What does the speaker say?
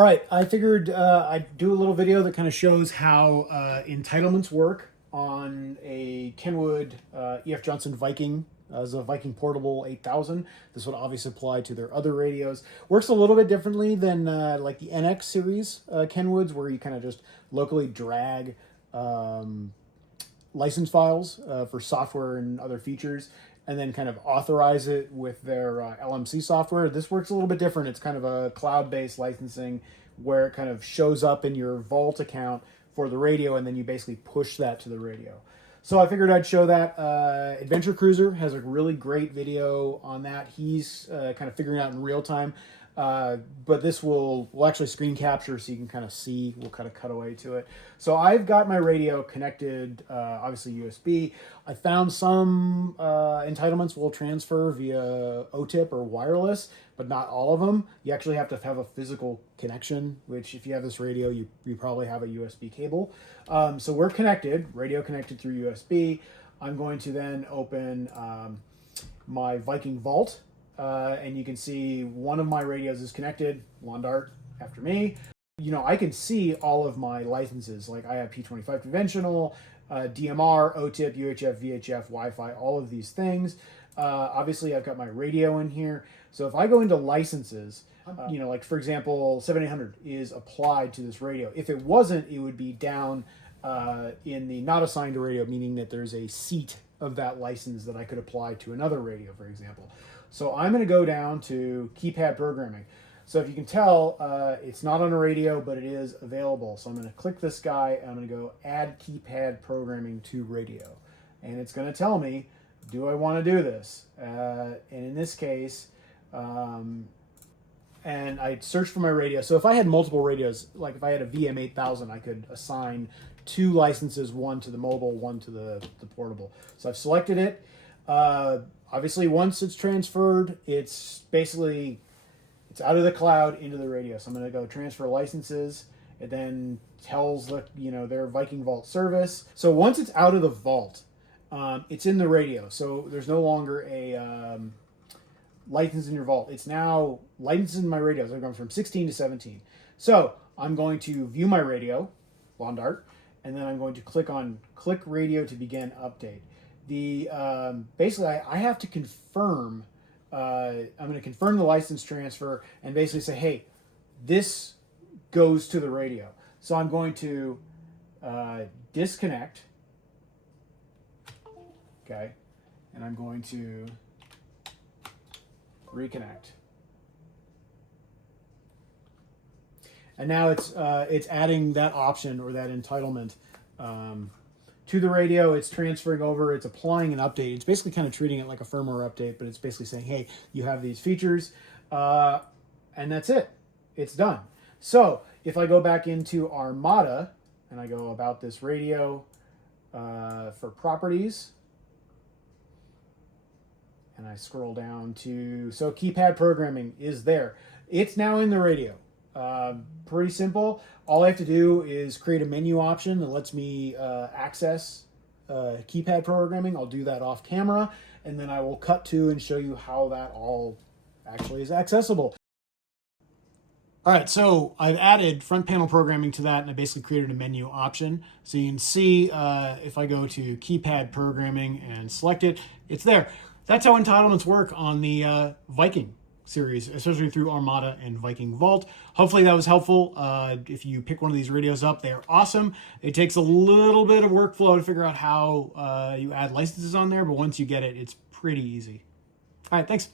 All right, I figured I'd do a little video that kind of shows how entitlements work on a Kenwood E.F. Johnson Viking as a Viking Portable 8000. This would obviously apply to their other radios. Works a little bit differently than like the NX series Kenwoods, where you kind of just locally drag license files for software and other features, and then kind of authorize it with their LMC software. This works a little bit different. It's kind of a cloud-based licensing where it kind of shows up in your Vault account for the radio, and then you basically push that to the radio. So I figured I'd show that. Adventure Cruiser has a really great video on that. He's kind of figuring out in real time. But this will actually screen capture so you can kind of see. We'll kind of cut away to it. So I've got my radio connected, obviously USB. I found some entitlements will transfer via OTIP or wireless, but not all of them. You actually have to have a physical connection, which if you have this radio, you probably have a USB cable. So we're connected, radio connected through USB. I'm going to then open my Viking Vault. And you can see one of my radios is connected, Lawn Dart after me. You know, I can see all of my licenses. Like I have P25 conventional, DMR, OTIP, UHF, VHF, Wi-Fi, all of these things. Obviously, I've got my radio in here. So if I go into licenses, you know, like for example, 7800 is applied to this radio. If it wasn't, it would be down in the not assigned to radio, meaning that there's a seat of that license that I could apply to another radio, for example. So I'm going to go down to keypad programming. So if you can tell, it's not on a radio, but it is available. So I'm going to click this guy, and I'm going to go add keypad programming to radio. And it's going to tell me, do I want to do this? And in this case, and I search for my radio. So if I had multiple radios, like if I had a VM8000, I could assign 2 licenses, one to the mobile, one to the portable. So I've selected it. Obviously, once it's transferred, it's out of the cloud into the radio. So I'm going to go transfer licenses. It then tells their Viking Vault service. So once it's out of the vault, it's in the radio. So there's no longer a license in your vault. It's now licenses in my radios. I've gone from 16 to 17. So I'm going to view my radio, Lawn Dart, and then I'm going to click on Click Radio to begin update. Basically, I have to confirm. I'm going to confirm the license transfer and basically say, hey, this goes to the radio. So I'm going to disconnect. Okay, and I'm going to reconnect. And now it's adding that option or that entitlement to the radio. It's transferring over, it's applying an update. It's basically kind of treating it like a firmware update, but it's basically saying, hey, you have these features, and that's it. It's done. So if I go back into Armada and I go about this radio for properties, and I scroll down to, so keypad programming is there. It's now in the radio. Pretty simple. All I have to do is create a menu option that lets me access keypad programming. I'll do that off camera, and then I will cut to and show you how that all actually is accessible. All right, so I've added front panel programming to that, and I basically created a menu option. So you can see if I go to keypad programming and select it, it's there. That's how entitlements work on the Viking series, especially through Armada and Viking Vault. Hopefully that was helpful. If you pick one of these radios up, they are awesome. It takes a little bit of workflow to figure out how you add licenses on there, but once you get it, it's pretty easy. All right, thanks.